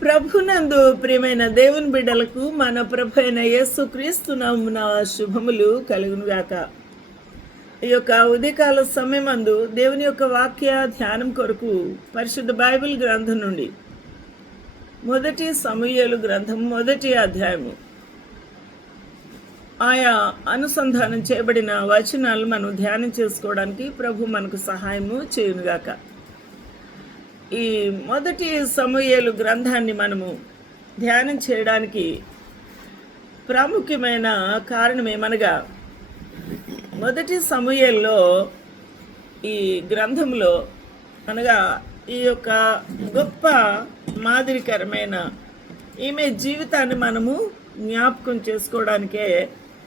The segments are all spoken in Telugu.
ప్రభునందు ప్రియమైన దేవుని బిడ్డలకు మన ప్రభు అయిన యేసుక్రీస్తు నామమున శుభములు కలుగునుగాక. ఈ యొక్క ఉదయకాల సమయమందు దేవుని యొక్క వాక్య ధ్యానం కొరకు పరిశుద్ధ బైబిల్ గ్రంథం నుండి మొదటి సమూయేలు గ్రంథం 1వ అధ్యాయము ఆయా అనుసంధానం చేయబడిన వచనాలు మనం ధ్యానం చేసుకోవడానికి ప్రభు మనకు సహాయము చేయునుగాక. ఈ మొదటి సమూయేలు గ్రంథాన్ని మనము ధ్యానం చేయడానికి ప్రాముఖ్యమైన కారణం ఏమనగా, మొదటి సమూయేల్లో ఈ గ్రంథంలో అనగా ఈ యొక్క గొప్ప మాదిరికరమైన ఈమె జీవితాన్ని మనము జ్ఞాపకం చేసుకోవడానికే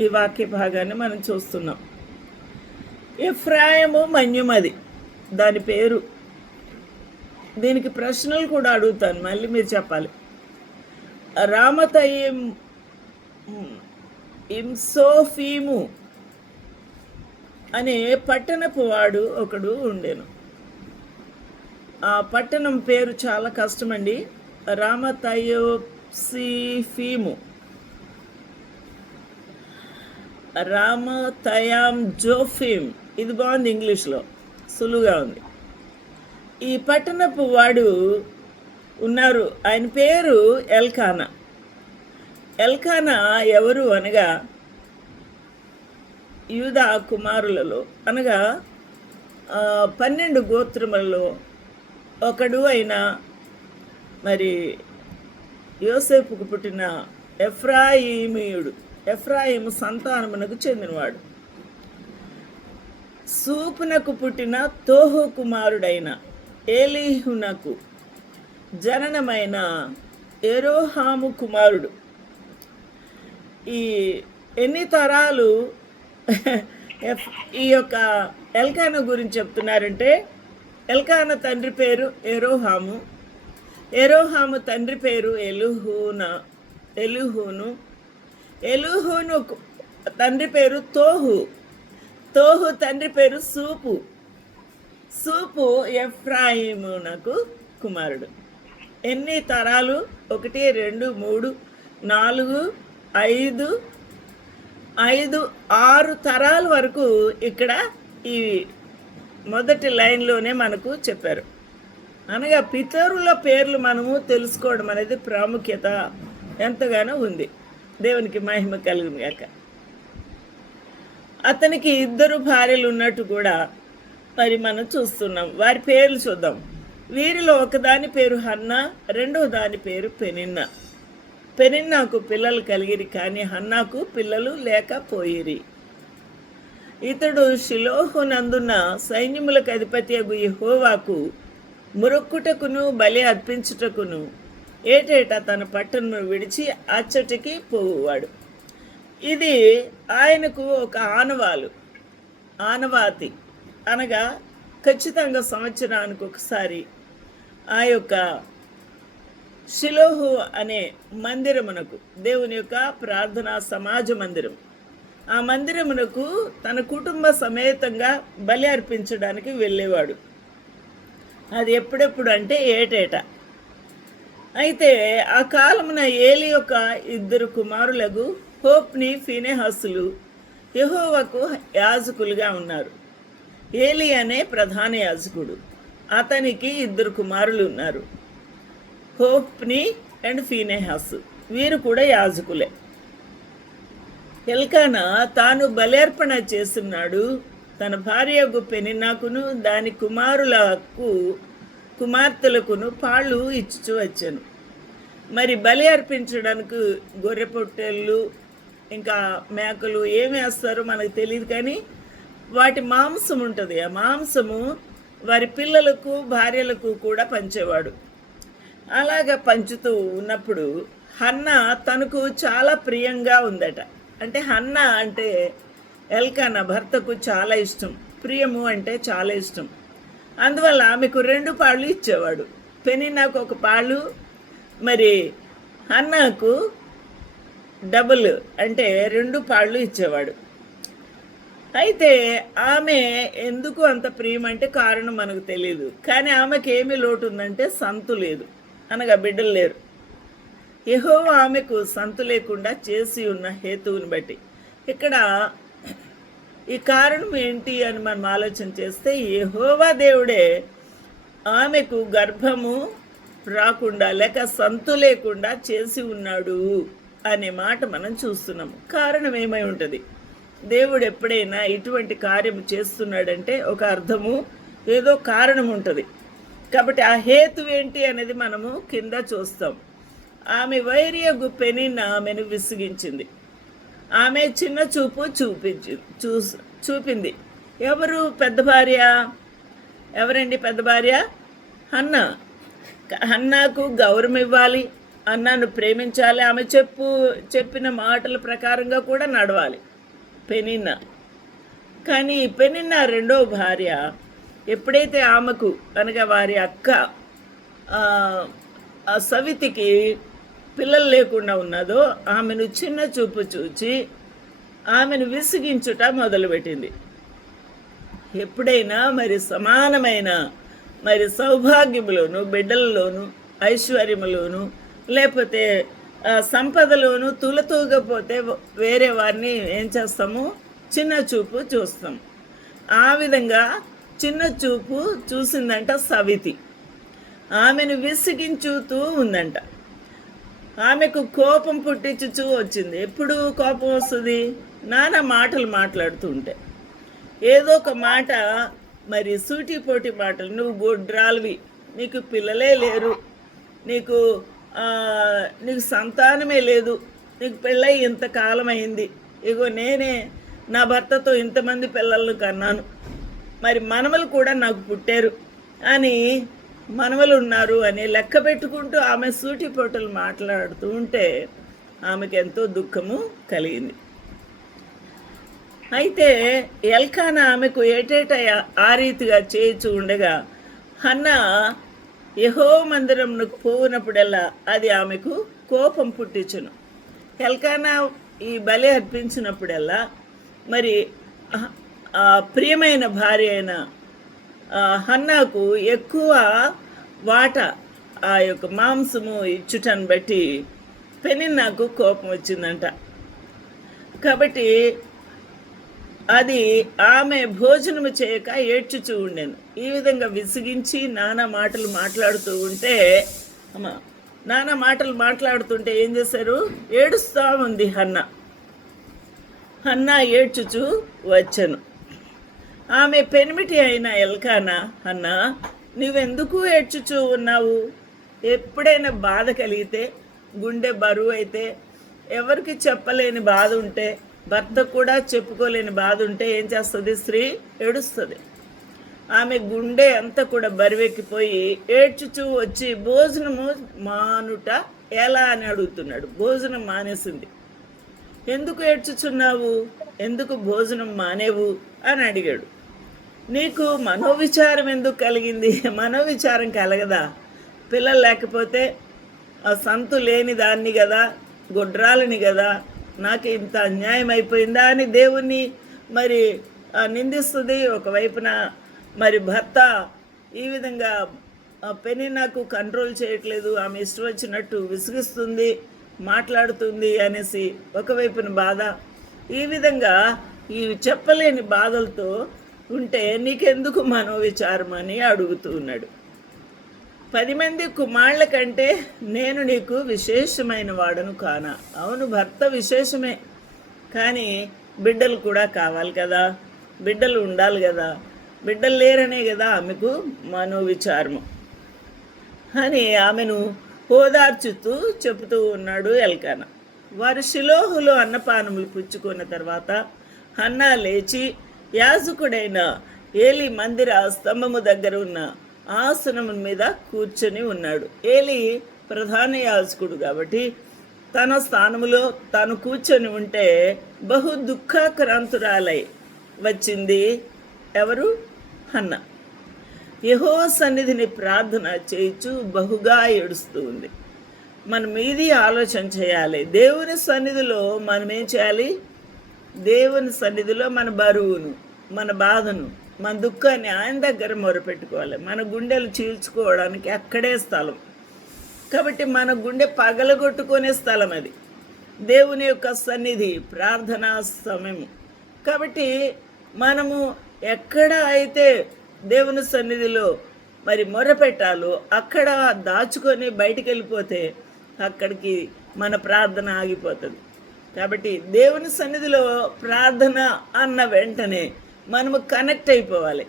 ఈ వాక్య భాగాన్ని మనం చూస్తున్నాం. ఎఫ్రాయిము మన్యుమది దాని పేరు. దీనికి ప్రశ్నలు కూడా అడుగుతాను, మళ్ళీ మీరు చెప్పాలి. రామతయిం ఇమ్సోఫీము అనే పట్టణపు వాడు ఒకడు ఉండేను. ఆ పట్టణం పేరు చాలా కష్టమండి. రామతయోప్సిఫీము, రామతయాం జోఫీమ్. ఇది బాగుంది, ఇంగ్లీష్లో సులువుగా ఉంది. ఈ పట్టణపు వాడు ఉన్నారు, ఆయన పేరు ఎల్కానా. ఎల్కానా ఎవరు అనగా యూదా కుమారులలో అనగా 12 గోత్రములలో ఒకడు అయిన మరి యోసేపుకు పుట్టిన ఎఫ్రాయిమీయుడు, ఎఫ్రాయిము సంతానమునకు చెందినవాడు. సూపునకు పుట్టిన తోహు కుమారుడైన ఏలీహునకు జననమైన ఎరోహాము కుమారుడు. ఈ ఎన్ని తరాలు ఈ యొక్క ఎల్కానా గురించి చెప్తున్నారంటే, ఎల్కానా తండ్రి పేరు ఎరోహాము, ఎరోహాము తండ్రి పేరు ఎలుహూను, ఎలుహూను తండ్రి పేరు తోహు, తోహు తండ్రి పేరు సూపు, సూపు ఎఫ్రాయిమునకు కుమారుడు. ఎన్ని తరాలు? 1 2 3 4 5 6 తరాల వరకు ఇక్కడ ఈ మొదటి లైన్లోనే మనకు చెప్పారు. అనగా పితరుల పేర్లు మనము తెలుసుకోవడం అనేది ప్రాముఖ్యత ఎంతగానో ఉంది. దేవునికి మహిమ కలుగును గాక. అతనికి 2 భార్యలు ఉన్నట్టు కూడా మరి మనం చూస్తున్నాం. వారి పేర్లు చూద్దాం. వీరిలో ఒకదాని పేరు హన్నా, రెండవ దాని పేరు పెనిన్నా. పెనిన్నాకు పిల్లలు కలిగిరి, కానీ హన్నాకు పిల్లలు లేకపోయిరి. ఇతడు షిలోహునందున్న సైన్యములకు అధిపతి అగు యెహోవాకు మురొక్కుటకును బలి అర్పించుటకును ఏటేటా తన పట్టణమును విడిచి అచ్చటికి పోవువాడు. ఇది ఆయనకు ఒక ఆనవాతి అనగా ఖచ్చితంగా సంవత్సరానికి ఒకసారి ఆ యొక్క షిలోహు అనే మందిరమునకు, దేవుని యొక్క ప్రార్థనా సమాజ మందిరం, ఆ మందిరమునకు తన కుటుంబ సమేతంగా బలి అర్పించడానికి వెళ్ళేవాడు. అది ఎప్పుడెప్పుడు అంటే ఏటేటా. అయితే ఆ కాలమున ఏలి యొక్క 2 కుమారులకు హోప్ని ఫీనెహాసులు యెహోవాకు యాజకులుగా ఉన్నారు. ఏలి అనే ప్రధాన యాజకుడు, అతనికి 2 కుమారులు ఉన్నారు, హోప్ని అండ్ ఫీనెహాసు. వీరు కూడా యాజకులే. ఎల్కానా తాను బలేర్పణ చేస్తున్నాడు. తన భార్యకు పెనిన్నాకును దాని కుమార్తెలకును పాళ్ళు ఇచ్చుచూ వచ్చాను. మరి బలి అర్పించడానికి గొర్రె పొట్టేళ్ళు ఇంకా మేకలు ఏమి వేస్తారో మనకు తెలియదు, కానీ వాటి మాంసం ఉంటుంది. ఆ మాంసము వారి పిల్లలకు భార్యలకు కూడా పంచేవాడు. అలాగా పంచుతూ ఉన్నప్పుడు హన్నా తనకు చాలా ప్రియంగా ఉందట. అంటే హన్నా అంటే ఎల్కానా భర్తకు చాలా ఇష్టం, ప్రియము అంటే చాలా ఇష్టం. అందువల్ల ఆమెకు 2 పాళ్ళు ఇచ్చేవాడు. పెనిన్నాకు 1 పాళ్ళు, మరి హన్నాకు డబుల్ అంటే 2 పాళ్ళు ఇచ్చేవాడు. అయితే ఆమె ఎందుకు అంత ప్రియం అంటే కారణం మనకు తెలియదు. కానీ ఆమెకి ఏమి లోటు ఉందంటే సంతు లేదు, అనగా బిడ్డలు లేరు. యెహోవా ఆమెకు సంతు లేకుండా చేసి ఉన్న హేతువుని బట్టి. ఇక్కడ ఈ కారణం ఏంటి అని మనం ఆలోచన చేస్తే, యెహోవా దేవుడే ఆమెకు గర్భము రాకుండా లేక సంతు లేకుండా చేసి ఉన్నాడు అనే మాట మనం చూస్తున్నాము. కారణం ఏమై ఉంటుంది? దేవుడు ఎప్పుడైనా ఇటువంటి కార్యం చేస్తున్నాడంటే ఒక అర్థము, ఏదో కారణం ఉంటుంది. కాబట్టి ఆ హేతు ఏంటి అనేది మనము కింద చూస్తాం. ఆమె వైరియగు పెనిన్న ఆమెను విసిగించింది. ఆమె చిన్న చూపు చూపింది. ఎవరు పెద్ద భార్య? ఎవరండి పెద్ద భార్య? హన్నా. హన్నాకు గౌరవం ఇవ్వాలి, హన్నాను ప్రేమించాలి, ఆమె చెప్పిన మాటల ప్రకారంగా కూడా నడవాలి పెనిన్నా. కానీ పెనిన్నా రెండో భార్య ఎప్పుడైతే ఆమెకు అనగా వారి అక్క సవితికి పిల్లలు లేకుండా ఉన్నదో ఆమెను చిన్న చూపు చూచి ఆమెను విసిగించుట మొదలుపెట్టింది. ఎప్పుడైనా మరి సమానమైన మరి సౌభాగ్యములోను, బిడ్డలలోను, ఐశ్వర్యములోను, లేకపోతే సంపదలోను తులతూగపోతే వేరే వారిని ఏం చేస్తాము? చిన్న చూపు చూస్తాం. ఆ విధంగా చిన్న చూపు చూసిందంట సవితి. ఆమెను విసిగించుతూ ఉందంట. ఆమెకు కోపం పుట్టించుచూ వచ్చింది. ఎప్పుడు కోపం వస్తుంది? నానా మాటలు మాట్లాడుతూ ఉంటే, ఏదో ఒక మాట మరి సూటిపోటి మాటలు, నువ్వు గొడ్రాలివి, నీకు పిల్లలే లేరు, నీకు సంతానమే లేదు, నీకు పెళ్ళై ఇంతకాలం అయింది, ఇగో నేనే నా భర్తతో ఇంతమంది పిల్లలను కన్నాను, మరి మనవలు కూడా నాకు పుట్టారు అని, మనవలు ఉన్నారు అని లెక్క పెట్టుకుంటూ ఆమె సూటిపోటలు మాట్లాడుతూ ఉంటే ఆమెకు ఎంతో దుఃఖము కలిగింది. అయితే ఎల్కానా ఆమెకు ఏటేటా ఆ రీతిగా చేయించు ఉండగా హన్నా యెహోవా మందిరమునకు పోవునప్పుడల్లా అది ఆమెకు కోపం పుట్టించును. ఎల్కానా ఈ బలి అర్పించినప్పుడల్లా మరి ప్రియమైన భార్య అయిన హన్నాకు ఎక్కువ వాటా ఆ యొక్క మాంసము ఇచ్చుటను బట్టి పెనిన్నాకు కోపం వచ్చిందంట. కాబట్టి అది ఆమె భోజనము చేయక ఏడ్చుచూ ఉండేను. ఈ విధంగా విసిగించి నానా మాటలు మాట్లాడుతూ ఉంటే నానా మాటలు మాట్లాడుతుంటే ఏం చేశారు? ఏడుస్తూ ఉంది హన్నా ఏడ్చుచూ వచ్చాను. ఆమె పెనిమిటి అయిన ఎల్కానా, హన్నా నువ్వెందుకు ఏడ్చుచూ ఉన్నావు? ఎప్పుడైనా బాధ కలిగితే, గుండె బరువు అయితే, ఎవరికి చెప్పలేని బాధ ఉంటే, భర్త కూడా చెప్పుకోలేని బాధ ఉంటే ఏం చేస్తుంది? స్త్రీ ఏడుస్తుంది. ఆమె గుండె అంతా కూడా బరువెక్కిపోయి ఏడ్చుచూ వచ్చి భోజనము మానుట ఎలా అని అడుగుతున్నాడు. భోజనం మానేసింది. ఎందుకు ఏడ్చుచున్నావు? ఎందుకు భోజనం మానేవు అని అడిగాడు. నీకు మనోవిచారం ఎందుకు కలిగింది? మనోవిచారం కలగదా? పిల్లలు లేకపోతే సంతు లేని దాన్ని కదా, గొడ్రాలని కదా, నాకు ఇంత అన్యాయం అయిపోయిందా అని దేవుణ్ణి మరి నిందిస్తుంది. ఒకవైపున మరి భర్త ఈ విధంగా పెనిన్నాకు కంట్రోల్ చేయట్లేదు, ఆమె ఇష్టం వచ్చినట్టు విసిగిస్తుంది, మాట్లాడుతుంది అనేసి ఒకవైపున బాధ. ఈ విధంగా ఈ చెప్పలేని బాధలతో ఉంటే నీకెందుకు మనోవిచారం అని అడుగుతూ ఉన్నాడు. 10 మంది కుమారుల కంటే నేను నీకు విశేషమైన వాడను కానా? అవును, భర్త విశేషమే, కానీ బిడ్డలు కూడా కావాలి కదా, బిడ్డలు ఉండాలి కదా, బిడ్డలు లేరనే కదా ఆమెకు మనోవిచారము అని ఆమెను ఓదార్చుతూ చెబుతూ ఉన్నాడు ఎల్కానా. వారు షిలోహులో అన్నపానములు పుచ్చుకున్న తర్వాత హన్నా లేచి యాజకుడైన ఏలి మందిర స్తంభము దగ్గర ఉన్న ఆసనము మీద కూర్చొని ఉన్నాడు. ఏలి ప్రధాన యాజకుడు కాబట్టి తన స్థానములో తాను కూర్చొని ఉంటే బహు దుఃఖాక్రాంతురాలై వచ్చింది. ఎవరు? హన్న. యెహోవా సన్నిధిని ప్రార్థన చేయించు బహుగా ఏడుస్తూ ఉంది. మనం ఇది ఆలోచన చేయాలి. దేవుని సన్నిధిలో మనం ఏం చేయాలి? దేవుని సన్నిధిలో మన బరువును, మన బాధను, మన దుఃఖాన్ని ఆయన దగ్గర మొరపెట్టుకోవాలి. మన గుండెలు చీల్చుకోవడానికి అక్కడే స్థలం. కాబట్టి మన గుండె పగలగొట్టుకునే స్థలం అది, దేవుని యొక్క సన్నిధి, ప్రార్థనా సమయము. కాబట్టి మనము ఎక్కడ అయితే దేవుని సన్నిధిలో మరి మొరపెట్టాలో అక్కడ దాచుకొని బయటికి వెళ్ళిపోతే అక్కడికి మన ప్రార్థన ఆగిపోతుంది. కాబట్టి దేవుని సన్నిధిలో ప్రార్థన అన్న వెంటనే మనము కనెక్ట్ అయిపోవాలి.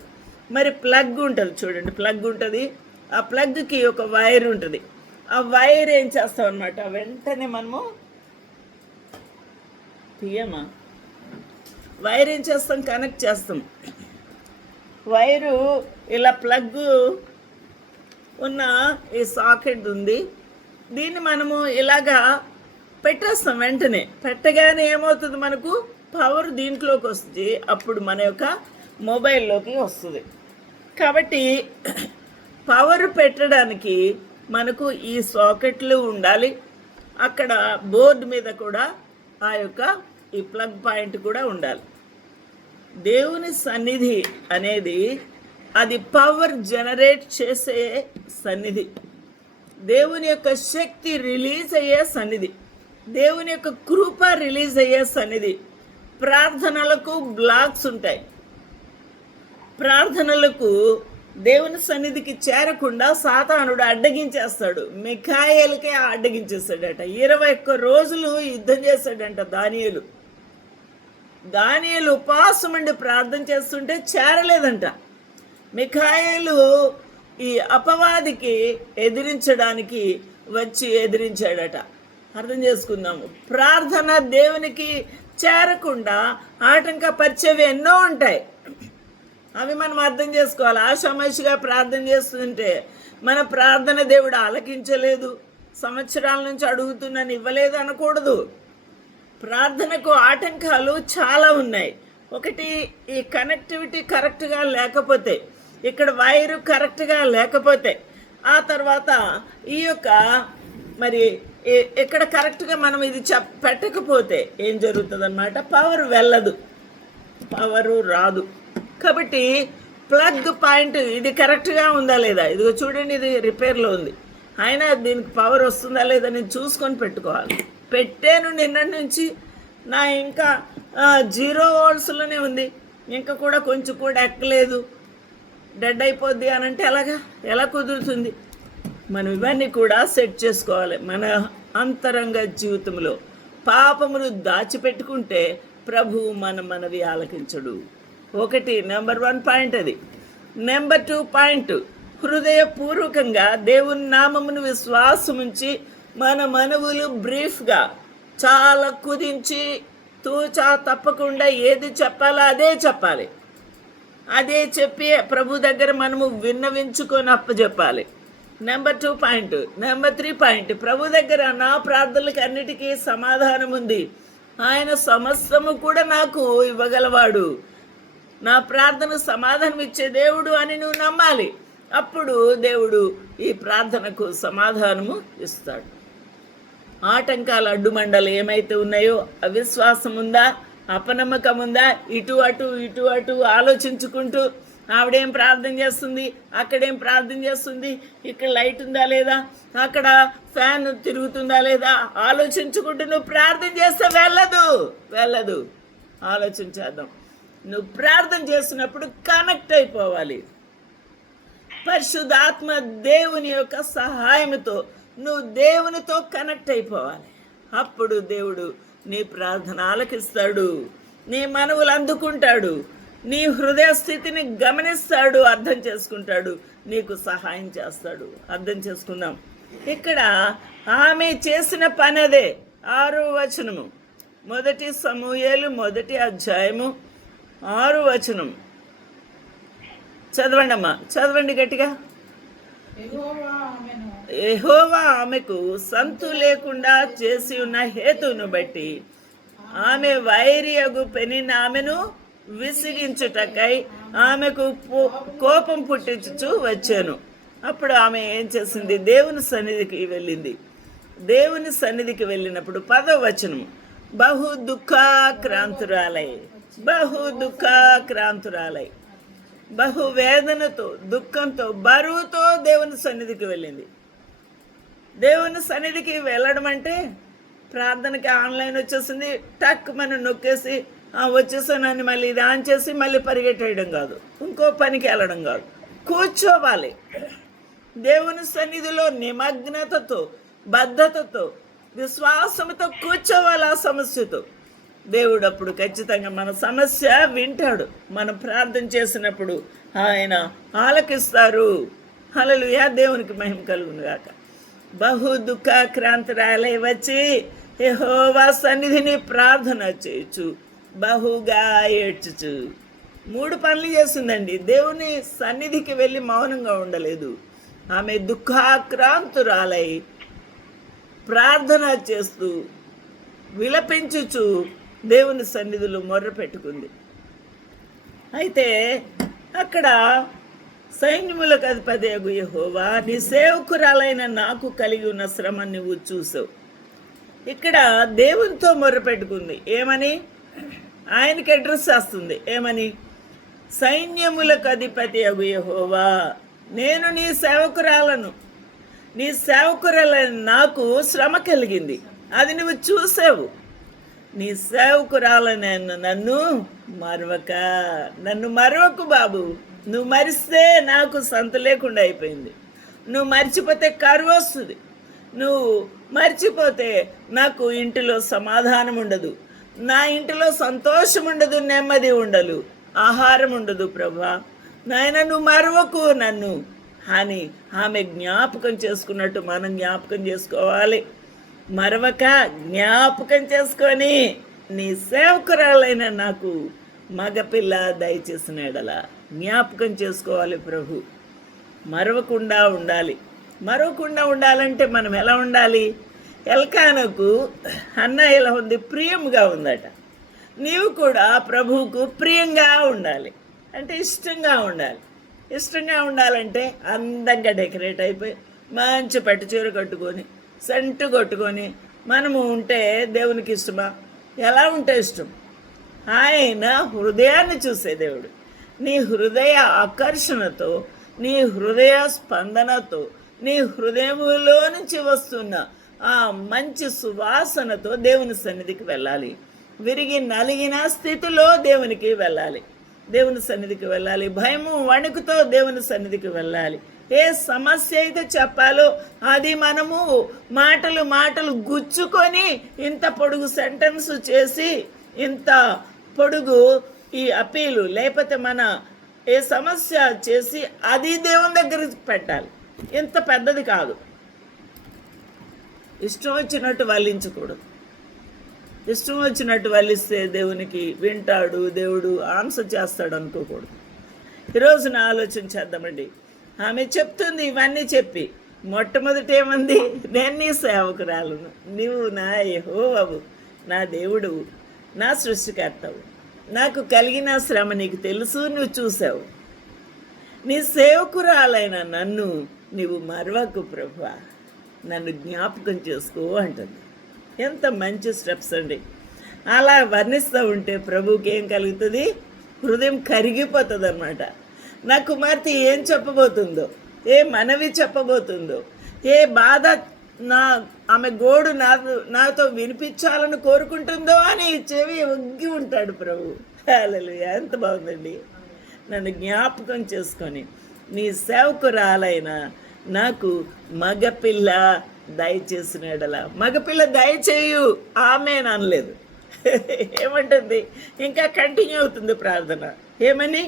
మరి ప్లగ్ ఉంటుంది చూడండి, ప్లగ్ ఉంటుంది. ఆ ప్లగ్కి ఒక వైర్ ఉంటుంది. ఆ వైర్ ఏం చేస్తాం అనమాట, వెంటనే మనము తీయమా వైర్ ఏం చేస్తాం, కనెక్ట్ చేస్తాం. వైరు ఇలా ప్లగ్ ఉన్న ఈ సాకెట్ ఉంది, దీన్ని మనము ఇలాగా పెట్టేస్తాం. వెంటనే పెట్టగానే ఏమవుతుంది, మనకు పవర్ దీంట్లోకి వస్తుంది, అప్పుడు మన యొక్క మొబైల్లోకి వస్తుంది. కాబట్టి పవర్ పెట్టడానికి మనకు ఈ సాకెట్లు ఉండాలి. అక్కడ బోర్డు మీద కూడా ఆ యొక్క ఈ ప్లగ్ పాయింట్ కూడా ఉండాలి. దేవుని సన్నిధి అనేది అది పవర్ జనరేట్ చేసే సన్నిధి, దేవుని యొక్క శక్తి రిలీజ్ అయ్యే సన్నిధి, దేవుని యొక్క కృప రిలీజ్ అయ్యే సన్నిధి. ప్రార్థనలకు బ్లాక్స్ ఉంటాయి. ప్రార్థనలకు దేవుని సన్నిధికి చేరకుండా సాతానుడు అడ్డగించేస్తాడు. మిఖాయేలుకే అడ్డగించేస్తాడట. 21 రోజులు యుద్ధం చేశాడంట దానియేలు ఉపవాసం ఉండి ప్రార్థన చేస్తుంటే చేరలేదంట. మిఖాయేలు ఈ అపవాదికి ఎదిరించడానికి వచ్చి ఎదిరించాడట. అర్థం చేసుకుందాము. ప్రార్థన దేవునికి చేరకుండా ఆటంకపరిచేవి ఎన్నో ఉంటాయి. అవి మనం అర్థం చేసుకోవాలి. ఆషామాషిగా ప్రార్థన చేస్తుంటే మన ప్రార్థన దేవుడు ఆలకించలేదు, సంవత్సరాల నుంచి అడుగుతున్నాను ఇవ్వలేదు అనకూడదు. ప్రార్థనకు ఆటంకాలు చాలా ఉన్నాయి. ఒకటి, ఈ కనెక్టివిటీ కరెక్ట్గా లేకపోతే, ఇక్కడ వైరు కరెక్ట్గా లేకపోతే, ఆ తర్వాత ఈ యొక్క మరి ఇక్కడ కరెక్ట్గా మనం ఇది పెట్టకపోతే ఏం జరుగుతుంది అన్నమాట, పవర్ వెళ్ళదు, పవరు రాదు. కాబట్టి ప్లగ్ పాయింట్ ఇది కరెక్ట్గా ఉందా లేదా, ఇదిగో చూడండి ఇది రిపేర్లో ఉంది, అయినా దీనికి పవర్ వస్తుందా లేదా నేను చూసుకొని పెట్టుకోవాలి. పెట్టాను నిన్నటి నుంచి, నా ఇంకా 0 voltsలోనే ఉంది, ఇంకా కూడా కొంచెం కూడా ఎక్కలేదు, డెడ్ అయిపోద్ది అని అంటే ఎలా కుదురుతుంది? మనం ఇవన్నీ కూడా సెట్ చేసుకోవాలి. మన అంతరంగ జీవితంలో పాపమును దాచిపెట్టుకుంటే ప్రభువు మనవి ఆలకించడు. ఒకటి, నెంబర్ 1 పాయింట్ అది. నెంబర్ 2 పాయింట్, హృదయపూర్వకంగా దేవుని నామమును విశ్వాసముంచి మన మనవులు బ్రీఫ్గా చాలా కుదించి తూచా తప్పకుండా ఏది చెప్పాలో అదే చెప్పాలి. అదే చెప్పి ప్రభు దగ్గర మనము విన్నవించుకొని అప్పచెప్పాలి. Number 2 point. నెంబర్ 3 పాయింట్, ప్రభు దగ్గర నా ప్రార్థనలకు అన్నిటికీ సమాధానం ఉంది, ఆయన సమస్తము కూడా నాకు ఇవ్వగలవాడు, నా ప్రార్థన సమాధానం ఇచ్చే దేవుడు అని నువ్వు నమ్మాలి. అప్పుడు దేవుడు ఈ ప్రార్థనకు సమాధానము ఇస్తాడు. ఆటంకాల అడ్డుమండలు ఏమైతే ఉన్నాయో, అవిశ్వాసం ఉందా, అపనమ్మకం ఉందా, ఇటు అటు ఆలోచించుకుంటూ ఆవిడేం ప్రార్థన చేస్తుంది, అక్కడేం ప్రార్థన చేస్తుంది, ఇక్కడ లైట్ ఉందా లేదా, అక్కడ ఫ్యాన్ తిరుగుతుందా లేదా ఆలోచించుకుంటూ నువ్వు ప్రార్థన చేస్తే వెళ్ళదు. ఆలోచించేద్దాం. నువ్వు ప్రార్థన చేస్తున్నప్పుడు కనెక్ట్ అయిపోవాలి. పరిశుద్ధాత్మ దేవుని యొక్క సహాయంతో నువ్వు దేవునితో కనెక్ట్ అయిపోవాలి. అప్పుడు దేవుడు నీ ప్రార్థన ఆలకిస్తాడు, నీ మనవులు అందుకుంటాడు, నీ హృదయ స్థితిని గమనిస్తాడు, అర్థం చేసుకుంటాడు, నీకు సహాయం చేస్తాడు. అర్థం చేసుకుందాం. ఇక్కడ ఆమె చేసిన పని అదే. 6వ వచనము, 1 సమూయేలు 1వ అధ్యాయము 6వ వచనం. చదవండి అమ్మా, చదవండి గట్టిగా. యెహోవా ఆమెకు సంతు లేకుండా చేసి ఉన్న హేతువును బట్టి ఆమె వైరియగు పెనిన ఆమెను విసిగించుటకై ఆమెకు కోపం పుట్టించుచు వచ్చాను. అప్పుడు ఆమె ఏం చేసింది, దేవుని సన్నిధికి వెళ్ళింది. దేవుని సన్నిధికి వెళ్ళినప్పుడు 10వ వచనం, బహు దుఃఖాక్రాంతురాలై బహు వేదనతో, దుఃఖంతో, బరువుతో దేవుని సన్నిధికి వెళ్ళింది. దేవుని సన్నిధికి వెళ్ళడం అంటే ప్రార్థనకి ఆన్లైన్ వచ్చేసింది, టక్ మనం నొక్కేసి వచ్చేసానని మళ్ళీ ఇది ఆన్ చేసి మళ్ళీ పరిగెట్టేయడం కాదు, ఇంకో పనికి వెళ్ళడం కాదు. కూర్చోవాలి దేవుని సన్నిధిలో నిమగ్నతతో, బద్ధతతో, విశ్వాసంతో కూర్చోవాలి. ఆ సమస్యతో దేవుడు అప్పుడు ఖచ్చితంగా మన సమస్య వింటాడు. మనం ప్రార్థన చేసినప్పుడు ఆయన ఆలకిస్తారు. హల్లెలూయా, దేవునికి మహిమ కలుగును గాక. బహు దుఃఖాక్రాంతురాలై వచ్చి యెహోవా సన్నిధిని ప్రార్థన చేయొచ్చు, బహుగా ఏడ్చుచు. 3 పనులు చేసిందండి. దేవుని సన్నిధికి వెళ్ళి మౌనంగా ఉండలేదు. ఆమె దుఃఖాక్రాంతురాలై ప్రార్థన చేస్తూ విలపించుచు దేవుని సన్నిధిలో మొర్ర పెట్టుకుంది. అయితే అక్కడ సైన్యములకు అధిపతియగు యెహోవా, నీ సేవకురాలైన నాకు కలిగి ఉన్న శ్రమ నువ్వు చూసావు. ఇక్కడ దేవునితో మొర్ర పెట్టుకుంది. ఏమని? ఆయనకి అడ్రస్ చేస్తుంది. ఏమని? సైన్యములకు అధిపతియగు యెహోవా, నేను నీ సేవకురాలను, నీ సేవకురాలైన నాకు శ్రమ కలిగింది, అది నువ్వు చూసావు. నీ సేవకురాలైన నన్ను మరవకు బాబు. నువ్వు మరిస్తే నాకు సంత లేకుండా అయిపోయింది. నువ్వు మర్చిపోతే కరువు వస్తుంది. నువ్వు మర్చిపోతే నాకు ఇంటిలో సమాధానం ఉండదు, నా ఇంటిలో సంతోషం ఉండదు, నెమ్మది ఉండదు, ఆహారం ఉండదు. ప్రభా నాయన నువ్వు మరవకు నన్ను అని ఆమె జ్ఞాపకం చేసుకున్నట్టు మనం జ్ఞాపకం చేసుకోవాలి. మరవక జ్ఞాపకం చేసుకొని నీ సేవకురాలైన నాకు మగపిల్ల దయచేసిన ఎడల జ్ఞాపకం చేసుకోవాలి. ప్రభు మరవకుండా ఉండాలి. మరవకుండా ఉండాలంటే మనం ఎలా ఉండాలి? ఎల్కానకు అన్న ఎలా ఉంది? ప్రియంగా ఉందట. నీవు కూడా ప్రభువుకు ప్రియంగా ఉండాలి. అంటే ఇష్టంగా ఉండాలి. ఇష్టంగా ఉండాలంటే అందంగా డెకరేట్ అయిపోయి మంచి పట్టు చీర కట్టుకొని సెంటు కొట్టుకొని మనము ఉంటే దేవునికి ఇష్టమా? ఎలా ఉంటే ఇష్టం? ఆయన హృదయాన్ని చూసే దేవుడు. నీ హృదయ ఆకర్షణతో, నీ హృదయ స్పందనతో, నీ హృదయంలో నుంచి వస్తున్న ఆ మంచి సువాసనతో దేవుని సన్నిధికి వెళ్ళాలి. విరిగి నలిగిన స్థితిలో దేవునికి వెళ్ళాలి. దేవుని సన్నిధికి వెళ్ళాలి. భయము వణుకుతో దేవుని సన్నిధికి వెళ్ళాలి. ఏ సమస్య అయితే చెప్పాలో అది మనము మాటలు గుచ్చుకొని ఇంత పొడుగు సెంటెన్స్ చేసి, ఇంత పొడుగు ఈ అప్పీలు లేకపోతే మన ఏ సమస్య చేసి అది దేవుని దగ్గరికి పెట్టాలి. ఇంత పెద్దది కాదు. ఇష్టం వచ్చినట్టు వల్లించకూడదు. ఇష్టం వచ్చినట్టు వల్లిస్తే దేవునికి వింటాడు, దేవుడు ఆన్సర్ చేస్తాడు అనుకోకూడదు. ఈరోజు నా ఆలోచన చేద్దామండి. ఆమె చెప్తుంది ఇవన్నీ చెప్పి, మొట్టమొదటి ఏమంది? నేను నీ సేవకురాలను, నీవు నా యెహోవావు, నా దేవుడు, నా సృష్టికర్తవు, నాకు కలిగిన శ్రమ నీకు తెలుసు, నువ్వు చూసావు. నీ సేవకురాలైన నన్ను నీవు మరవకు ప్రభువా, నన్ను జ్ఞాపకం చేసుకో అంటుంది. ఎంత మంచి స్టెప్స్ అండి. అలా వర్ణిస్తూ ఉంటే ప్రభువుకి ఏం కలుగుతుంది? హృదయం కరిగిపోతుంది అన్నమాట. నా కుమార్తె ఏం చెప్పబోతుందో, ఏ మనవి చెప్పబోతుందో, ఏ బాధ ఆమె గోడు నాతో వినిపించాలని కోరుకుంటుందో అని చెవి ఒగ్గి ఉంటాడు ప్రభు. హల్లెలూయా, ఎంత బాగుందండి. నన్ను జ్ఞాపకం చేసుకొని నీ సేవకురాలైన నాకు మగపిల్ల దయచేసిన ఎడల, మగపిల్ల దయచేయు ఆమె అనలేదు. ఏమంటుంది? ఇంకా కంటిన్యూ అవుతుంది ప్రార్థన. ఏమని?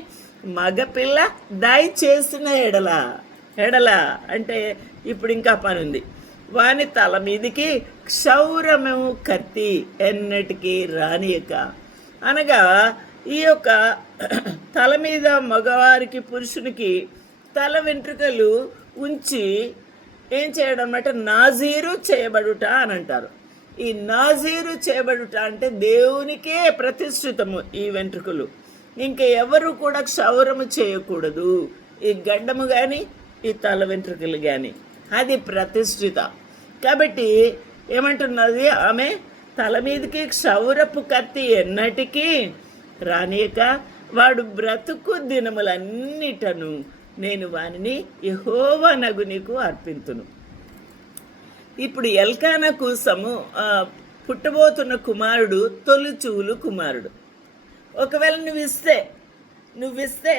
మగపిల్ల దయచేసిన ఎడల అంటే ఇప్పుడు ఇంకా పని ఉంది. వాని తల మీదికి క్షౌరము కత్తి ఎన్నటికీ రానియక, అనగా ఈ యొక్క తల మీద మగవారికి పురుషునికి తల వెంట్రుకలు ఉంచి ఏం చేయడం అన్నమాట? నాజీరు చేయబడుట అని అంటారు. ఈ నాజీరు చేయబడుట అంటే దేవునికే ప్రతిష్ఠితము ఈ వెంట్రుకలు. ఇంకా ఎవరు కూడా క్షౌరము చేయకూడదు. ఈ గడ్డము కానీ ఈ తల వెంట్రుకలు కానీ అది ప్రతిష్ఠిత. కాబట్టి ఏమంటున్నది ఆమె? తల మీదకి క్షౌరపు కత్తి ఎన్నటికీ రానియక వాడు బ్రతుకు దినములన్నిటను నేను వానిని యెహోవా నగు నీకు అర్పింతును. ఇప్పుడు ఎల్కానాకు పుట్టబోతున్న కుమారుడు తొలిచూలు కుమారుడు. ఒకవేళ నువ్విస్తే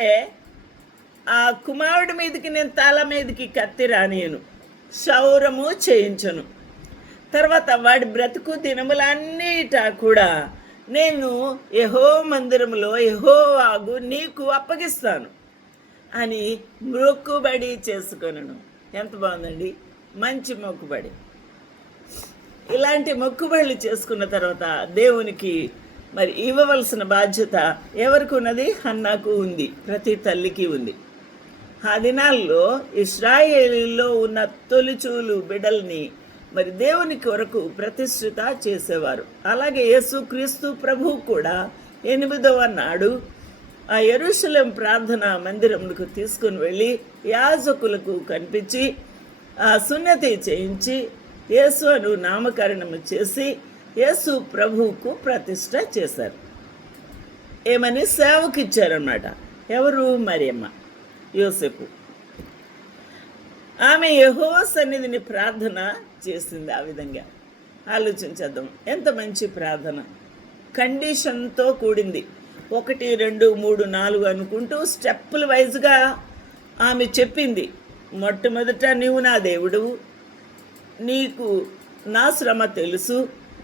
ఆ కుమారుడి మీదకి నేను తల మీదకి కత్తి రానియను, క్షౌరము చేయించను. తర్వాత వాడి బ్రతుకు దినములన్నిటా కూడా నేను యెహోవా మందిరములో యెహోవాకు నీకు అప్పగిస్తాను అని మొక్కుబడి చేసుకొనను. ఎంత బాగుందండి, మంచి మొక్కుబడి. ఇలాంటి మొక్కుబడులు చేసుకున్న తర్వాత దేవునికి మరి ఇవ్వవలసిన బాధ్యత ఎవరికి ఉన్నది? హన్నాకు ఉంది, ప్రతి తల్లికి ఉంది. ఆ దినాల్లో ఇశ్రాయేలీల్లో ఉన్న తొలిచూలు బిడ్డల్ని మరి దేవుని కొరకు ప్రతిష్ఠిత చేసేవారు. అలాగే యేసుక్రీస్తు ప్రభువు కూడా 8వ నాడు ఆ యెరూషలేం ప్రార్థన మందిరమునకు తీసుకుని వెళ్ళి యాజకులకు కనిపించి సున్నతి చేయించి యేసు అను నామకరణము చేసి యేసు ప్రభువుకు ప్రతిష్ఠ చేశారు. ఏమని? సేవకు ఇచ్చారన్నమాట. ఎవరు? మరియమ్మ, యోసేపు. ఆమె యెహోవా సన్నిధిని ప్రార్థన చేసింది. ఆ విధంగా ఆలోచించేద్దాం, ఎంత మంచి ప్రార్థన. కండిషన్తో కూడింది. 1, 2, 3, 4 అనుకుంటూ స్టెప్పుల వైజ్గా ఆమె చెప్పింది. మొట్టమొదట, నీవు నా దేవుడు, నీకు నా శ్రమ తెలుసు,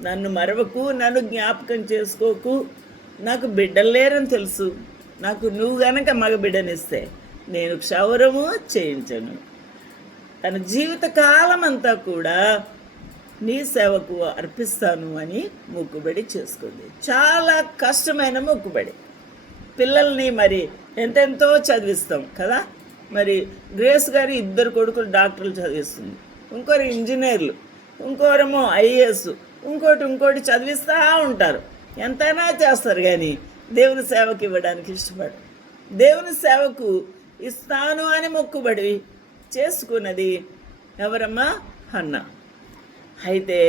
నన్ను మరవకు, నన్ను జ్ఞాపకం చేసుకోకు, నాకు బిడ్డలు లేరని తెలుసు, నాకు నువ్వు గనక మగ బిడ్డనిస్తే నేను క్షౌరము చేయించను. తన జీవితకాలం అంతా కూడా నీ సేవకు అర్పిస్తాను అని మొక్కుబడి చేసుకుంది. చాలా కష్టమైన మొక్కుబడి. పిల్లల్ని మరి ఎంతెంతో చదివిస్తాం కదా. మరి గ్రేస్ గారి 2 కొడుకులు డాక్టర్లు చదివిస్తుంది, ఇంకోరు ఇంజనీర్లు, ఇంకోరేమో ఐఏఎస్, ఇంకోటి చదివిస్తూ ఉంటారు. ఎంతైనా చేస్తారు, కానీ దేవుని సేవకు ఇవ్వడానికి ఇష్టపడరు. దేవుని సేవకు ఇస్తాను అని మొక్కుబడి చేసుకున్నది ఎవరమ్మా? హన్నా. అయితే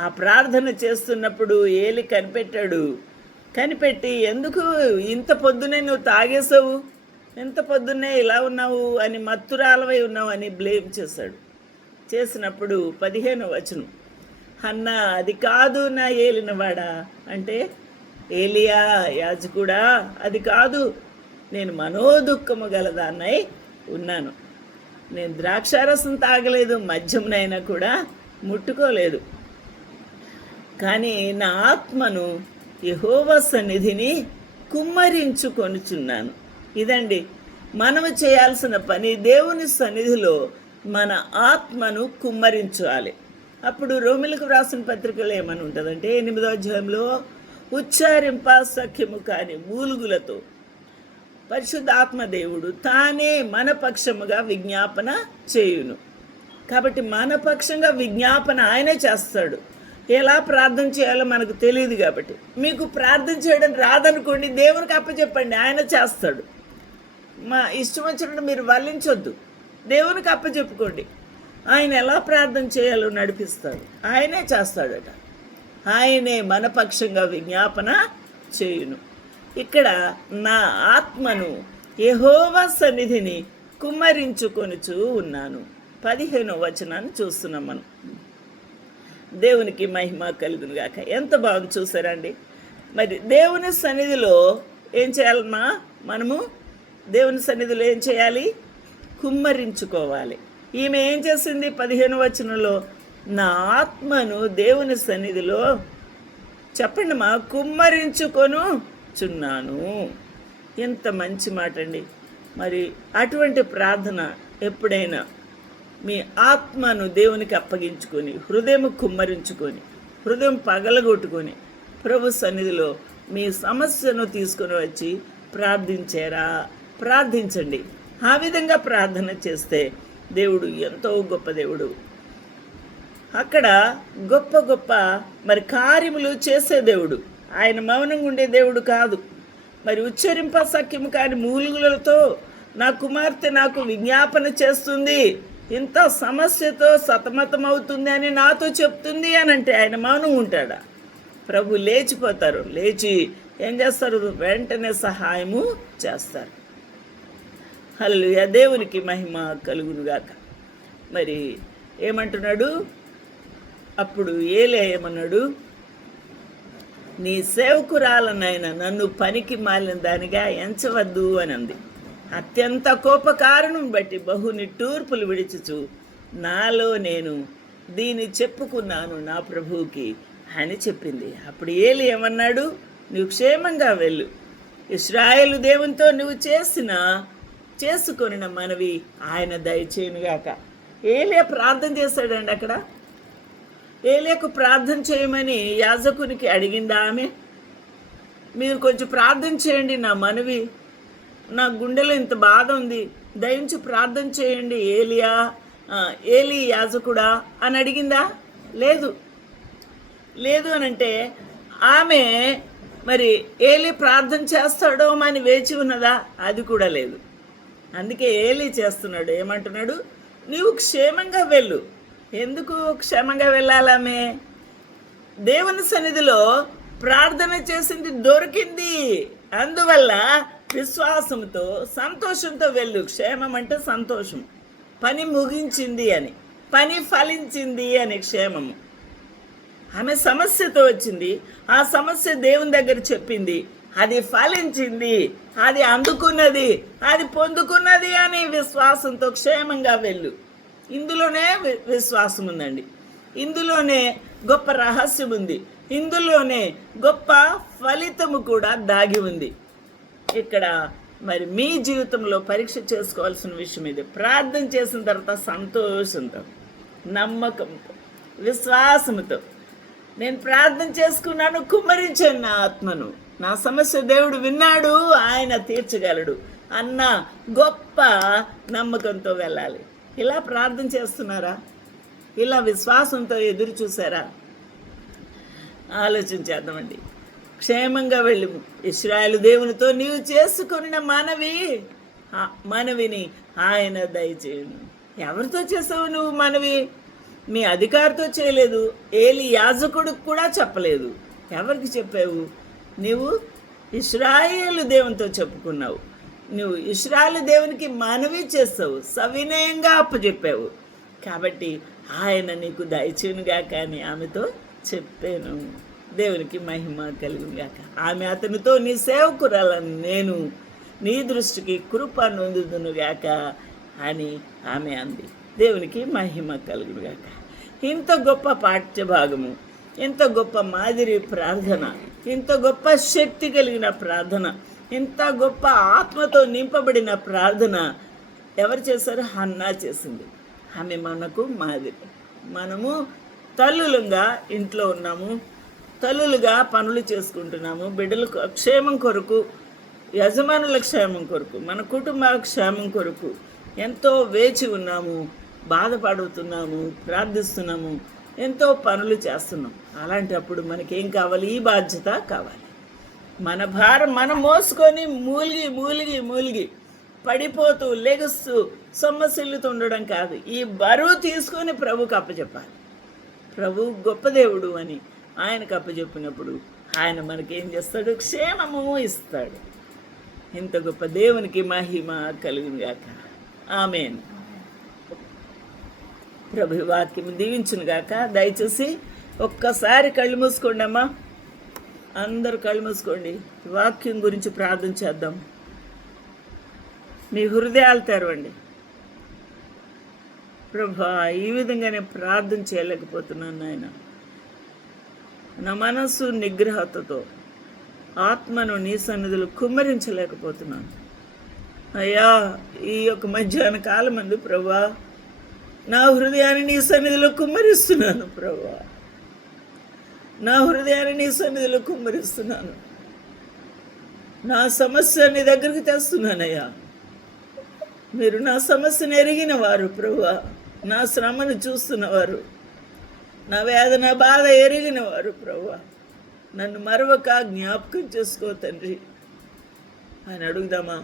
ఆ ప్రార్థన చేస్తున్నప్పుడు ఏలి కనిపెట్టి ఎందుకు ఇంత పొద్దునే నువ్వు తాగేసావు, ఎంత పొద్దున్నే ఇలా ఉన్నావు అని, మత్తురాలవై ఉన్నావు అని బ్లేమ్ చేసినప్పుడు 15వ వచనం, హన్నా అది కాదు నా ఏలినవాడా అంటే, ఏలియా యాజకుడా అది కాదు, నేను మనోదుఃఖము గలదాన్నై ఉన్నాను. నేను ద్రాక్షారసం తాగలేదు, మద్యంనైనా కూడా ముట్టుకోలేదు, కానీ నా ఆత్మను యెహోవా సన్నిధిని కుమ్మరించుకొనుచున్నాను. ఇదండి మనము చేయాల్సిన పని. దేవుని సన్నిధిలో మన ఆత్మను కుమ్మరించాలి. అప్పుడు రోమిలకు రాసిన పత్రికలో ఏమని ఉంటుందంటే 8వ అధ్యాయంలో, ఉచ్చారింప సఖ్యము కాని మూలుగులతో పరిశుద్ధాత్మ దేవుడు తానే మన పక్షముగా విజ్ఞాపన చేయును. కాబట్టి మన పక్షంగా విజ్ఞాపన ఆయనే చేస్తాడు. ఎలా ప్రార్థన చేయాలో మనకు తెలియదు కాబట్టి, మీకు ప్రార్థన చేయడం రాదనుకోండి, దేవునికి అప్పచెప్పండి, ఆయన చేస్తాడు. మా ఇష్టం వచ్చినట్టు మీరు వల్లించొద్దు, దేవునికి అప్పచెప్పుకోండి. ఆయన ఎలా ప్రార్థన చేయాలో నడిపిస్తాడు, ఆయనే చేస్తాడట. ఆయనే మన పక్షంగా విజ్ఞాపన చేయును. ఇక్కడ నా ఆత్మను యెహోవా సన్నిధిని కుమ్మరించుకొనుచు ఉన్నాను. 15వ వచనాన్ని చూస్తున్నాం మనం. దేవునికి మహిమ కలుగును గాక. ఎంత బాగుంది చూసారండి. మరి దేవుని సన్నిధిలో ఏం చేయాలమ్మా? మనము దేవుని సన్నిధిలో ఏం చేయాలి? కుమ్మరించుకోవాలి. ఈమె ఏం చేసింది? 15వ వచనంలో నా ఆత్మను దేవుని సన్నిధిలో చెప్పండి మా కుమ్మరించుకొనుచున్నాను. ఎంత మంచి మాట అండి. మరి అటువంటి ప్రార్థన ఎప్పుడైనా మీ ఆత్మను దేవునికి అప్పగించుకొని, హృదయం కుమ్మరించుకొని, హృదయం పగలగొట్టుకొని ప్రభు సన్నిధిలో మీ సమస్యను తీసుకొని వచ్చి ప్రార్థించండి. ఆ విధంగా ప్రార్థన చేస్తే దేవుడు ఎంతో గొప్ప దేవుడు. అక్కడ గొప్ప మరి కార్యములు చేసే దేవుడు. ఆయన మౌనంగా ఉండే దేవుడు కాదు. మరి ఉచ్చరింప సఖ్యము కాని మూలుగులతో నా కుమార్తె నాకు విజ్ఞాపన చేస్తుంది, ఇంత సమస్యతో సతమతమవుతుంది అని నాతో చెప్తుంది అని అంటే ఆయన మౌనం ఉంటాడా? ప్రభు లేచిపోతారు. లేచి ఏం చేస్తారు? వెంటనే సహాయము చేస్తారు. హల్లెలూయా. దేవునికి మహిమ కలుగునుగాక. మరి ఏమంటున్నాడు? అప్పుడు ఏలీ ఏమన్నాడు, నీ సేవకురాలనైనా నన్ను పనికి మాలిన దానిగా ఎంచవద్దు అని అంది. అత్యంత కోపకారణం బట్టి బహు నిట్టూర్పులు విడిచుచు, నాలో నేను దీన్ని చెప్పుకున్నాను నా ప్రభువుకి అని చెప్పింది. అప్పుడు ఏలీ ఏమన్నాడు, నువ్వు క్షేమంగా వెళ్ళు, ఇశ్రాయేలు దేవునితో నువ్వు చేసుకొనిన మనవి ఆయన దయచేయునుగాక. ఏలియా ప్రార్థన చేశాడండి. అక్కడ ఏలియాకు ప్రార్థన చేయమని యాజకునికి అడిగిందా ఆమె? మీరు కొంచెం ప్రార్థన చేయండి, నా మనవి, నా గుండెలో ఇంత బాధ ఉంది, దయించి ప్రార్థన చేయండి ఏలీ యాజకుడా అని అడిగిందా? లేదు. లేదు అని అంటే ఆమె మరి ఏలీ ప్రార్థన చేస్తాడో అని వేచి ఉన్నదా? అది కూడా లేదు. అందుకే ఏలీ చేస్తున్నాడు, ఏమంటున్నాడు, నీవు క్షేమంగా వెళ్ళు. ఎందుకు క్షేమంగా వెళ్ళాలామే? దేవుని సన్నిధిలో ప్రార్థన చేసింది దొరికింది, అందువల్ల విశ్వాసంతో సంతోషంతో వెళ్ళు. క్షేమం అంటే సంతోషం, పని ముగించింది అని, పని ఫలించింది అని క్షేమము. ఆమె సమస్యతో వచ్చింది, ఆ సమస్య దేవుని దగ్గర చెప్పింది, అది ఫలించింది, అది అందుకున్నది, అది పొందుకున్నది అని విశ్వాసంతో క్షేమంగా వెళ్ళు. ఇందులోనే విశ్వాసం ఉందండి, ఇందులోనే గొప్ప రహస్యం ఉంది, ఇందులోనే గొప్ప ఫలితము కూడా దాగి ఉంది. ఇక్కడ మరి మీ జీవితంలో పరీక్ష చేసుకోవాల్సిన విషయం ఇది. ప్రార్థన చేసిన తర్వాత సంతోషంతో, నమ్మకంతో, విశ్వాసంతో, నేను ప్రార్థన చేసుకున్నాను, కుమ్మరించాను నా ఆత్మను, నా సమస్య దేవుడు విన్నాడు, ఆయన తీర్చగలడు అన్న గొప్ప నమ్మకంతో వెళ్ళాలి. ఇలా ప్రార్థన చేస్తున్నారా? ఇలా విశ్వాసంతో ఎదురు చూసారా? ఆలోచించేద్దామండి. క్షేమంగా వెళ్ళి ఇశ్రాయేలు దేవునితో నీవు చేసుకొనిన మనవిని ఆయన దయచేయును. ఎవరితో చేసావు నువ్వు మనవి? మీ అధికారితో చేయలేదు, ఏలీ యాజకుడికి కూడా చెప్పలేదు. ఎవరికి చెప్పావు? నీవు ఇశ్రాయేలు దేవునితో చెప్పుకున్నావు. నువ్వు ఇశ్రాయేలు దేవునికి మనవి చేస్తావు, సవినయంగా అప్పచెప్పావు. కాబట్టి ఆయన నీకు దయచేయునుగాక అని ఆమెతో చెప్పాను. దేవునికి మహిమ కలుగునుగాక. ఆమె అతనితో, నీ సేవకురాలను నేను నీ దృష్టికి కృప నొందుదునుగాక అని ఆమె అంది. దేవునికి మహిమ కలుగునుగాక. ఇంత గొప్ప పాఠ్యభాగము, ఇంత గొప్ప మాదిరి ప్రార్థన, ఇంత గొప్ప శక్తి కలిగిన ప్రార్థన, ఇంత గొప్ప ఆత్మతో నింపబడిన ప్రార్థన ఎవరు చేశారు? హన్నా చేసింది. ఆమె మనకు మాదిరి. మనము తల్లులుగా ఇంట్లో ఉన్నాము, తల్లులుగా పనులు చేసుకుంటున్నాము, బిడ్డల క్షేమం కొరకు, యజమానుల క్షేమం కొరకు, మన కుటుంబ క్షేమం కొరకు ఎంతో వేచి ఉన్నాము, బాధపడుతున్నాము, ప్రార్థిస్తున్నాము, ఎంతో పనులు చేస్తున్నాం. అలాంటప్పుడు మనకేం కావాలి? ఈ బాధ్యత కావాలి. మన భారం మనం మోసుకొని మూలిగి పడిపోతూ లెగుస్తూ సొమ్మసిల్లుతూ ఉండడం కాదు. ఈ బరువు తీసుకొని ప్రభువుకి అప్పచెప్పాలి. ప్రభు గొప్ప దేవుడు అని ఆయనకు అప్పచెప్పినప్పుడు ఆయన మనకేం చేస్తాడు? క్షేమము ఇస్తాడు. ఇంత గొప్ప దేవునికి మహిమ కలుగునుగాక. ఆమేన్. ప్రభు వాక్యం దీవించునుగాక. దయచేసి ఒక్కసారి కళ్ళు మూసుకోండి అమ్మా, అందరూ కళ్ళు మూసుకోండి. వాక్యం గురించి ప్రార్థన చేద్దాం. మీ హృదయాలు తెరవండి. ప్రభా, ఈ విధంగా నేను ప్రార్థన చేయలేకపోతున్నాను నాయన. నా మనస్సు నిగ్రహతతో ఆత్మను నీ సన్నిధిలో కుమ్మరించలేకపోతున్నాను అయ్యా. ఈ యొక్క మధ్యాహ్న కాలం అందు ప్రభా, నా హృదయాన్ని నీ సన్నిధిలో కుమ్మరిస్తున్నాను ప్రభా, నా హృదయాన్ని నీ సన్నిధిలో కుమ్మరిస్తున్నాను. నా సమస్య నీ దగ్గరికి తెస్తున్నానయ్యా. మీరు నా సమస్యను ఎరిగిన వారు ప్రభువా, నా శ్రమను చూస్తున్నవారు, నా వేదన బాధ ఎరిగిన వారు ప్రభువా. నన్ను మరొక జ్ఞాపకం చేసుకో తండ్రి అని అడుగుదామా?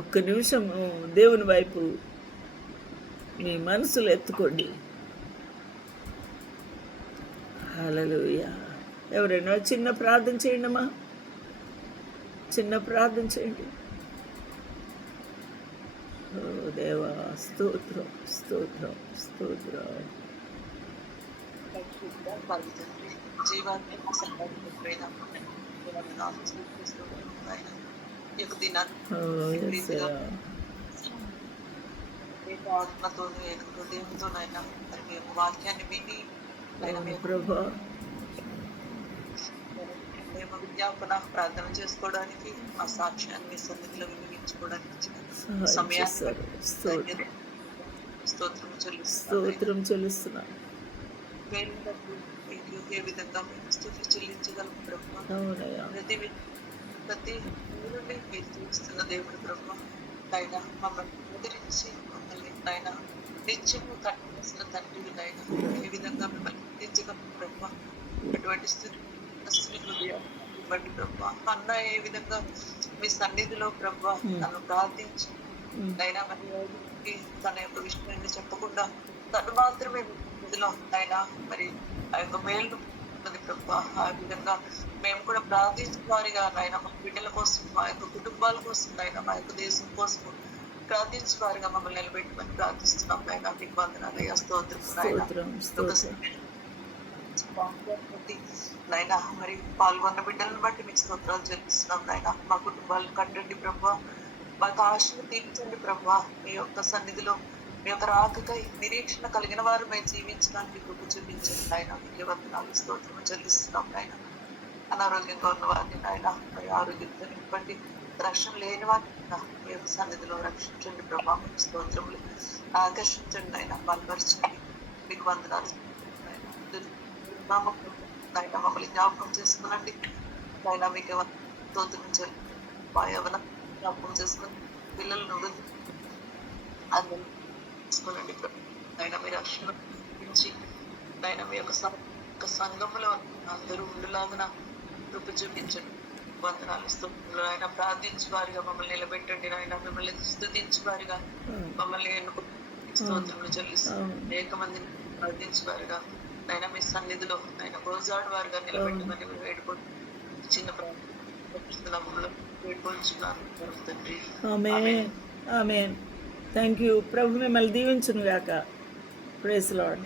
ఒక్క నిమిషము దేవుని వైపు మీ మనసులు ఎత్తుకోండి. హల్లెలూయా. ఎవరైనా చిన్న ప్రార్థన చేయండి అమ్మా, చిన్న ప్రార్థన చేయండి. దేవా, స్తోత్రం, స్తోత్రం, స్తోత్రం. పరిశుద్ధ పవి తండ్రి, జీవాన్ని సంపాదించకపోయినా ఆయన ఈ యొక్క దినాన్ని ఓ ఈ రీతిగా యేసయ్యా. ఏక ఆత్మతోనూ ఏక హృదయంతోనైనా మరి మేము వాక్యాన్ని విని ఆయన అవును మేము ప్రభా. మేము విజ్ఞాపన ప్రార్థన చేసుకోవడానికి మా సాక్ష్యాన్ని మీ సన్నిధిలో వినియోగించుకోవడానికి ఇచ్చిన సహాయం సమయాన్ని చేశారు. బట్టి స్తోత్రం, ధన్యత స్తోత్రం చెల్లిస్తున్నాం ఆయన. స్తోత్రం చెల్లిస్తున్నా. పేరుని బట్టి మీకు ఏ విధంగా మేము స్తుతి చెల్లించగలం బ్రహ్మ. అవునయ్యా. ప్రతి ఊరిని మీరు చూస్తున్న దేవుడు బ్రహ్మ. ఆయన మమ్మల్ని ఆదరించి మమ్మల్ని ఆయన నిత్యము కట్టవలసిన తండ్రి ఆయన ఏ విధంగా మిమ్మల్ని గుర్తించగలం బ్రహ్మ. అటువంటి స్థితి హృదయం ఇవ్వండి బ్రహ్మ. అన్న ఏ విధంగా మీ సన్నిధిలో బ్రహ్మ నన్ను ప్రార్థించి అయినా మరి తన యొక్క విషయాన్ని చెప్పకుండా తను మాత్రమే ఇందులో ఆయన మరి ఆ యొక్క మేలు ప్రభు. ఆ విధంగా మేము కూడా ప్రార్థించిన వారిగా ఆయన మా బిడ్డల కోసం, మా యొక్క కుటుంబాల కోసం, ఆయన మా యొక్క దేశం కోసం ప్రార్థించిన వారిగా మమ్మల్ని నిలబెట్టుకొని ప్రార్థిస్తున్నాం. ఆయన మీకు వందనాలయ్యా, స్తోత్రం స్తోత్రం, స్తోత్రం. నాయన మరి పాల్గొన్న బిడ్డలను బట్టి మీకు స్తోత్రాలు చెల్లిస్తున్నాం. నాయన మా కుటుంబాలను కట్టండి ప్రభా, మాకు ఆశను తీర్చండి ప్రభా. మీ యొక్క సన్నిధిలో మీ యొక్క రాకకై నిరీక్షణ కలిగిన వారు మేము జీవించడానికి కృప చూపించండి నాయన. మీకు వందనాలు స్తోత్రం చెల్లిస్తున్నాం నాయన. అనారోగ్యంగా ఉన్న వారిని నాయన మరి ఆరోగ్యంతో నింపండి. రక్షణ లేని వారిని మీ యొక్క సన్నిధిలో రక్షించండి ప్రభా. మీకు స్తోత్రములు ఆకర్షించండి నాయన, బలపరచండి. మీకు వందనాలు నాయన. మమ్మల్ని జ్ఞాపకం చేసుకునండి నాయన. మీకు స్తోత్రం చెల్లి మా యవన జ్ఞాపకం చేసుకుని పిల్లలను అందరూ తీసుకోనండి ఆయన. మీరు రక్షణ గురించి ఆయన మీ యొక్క సంఘంలో అందరూ ఉండలాగా కృప చూపించండి. వందనాలు స్తోత్రాలు ఆయన. ప్రార్థించి వారిగా మమ్మల్ని నిలబెట్టండి నాయన. మిమ్మల్ని స్తుతించి వారిగా మమ్మల్ని ఎన్నుకో స్తోత్రములు చెల్లిస్తాం. అనేక మందిని ప్రార్థించి వారిగా ఆయన మీ సన్నిధిలో ఆయన గోజాడు వారిగా నిలబెట్టమని వేడుకొని చిన్న ప్రార్థన వేడుకొంచున్నాను తండ్రి. ఆమేన్, ఆమేన్. Thank you. ప్రభు మిమ్మల్ని దీవించును గాక. Praise lord.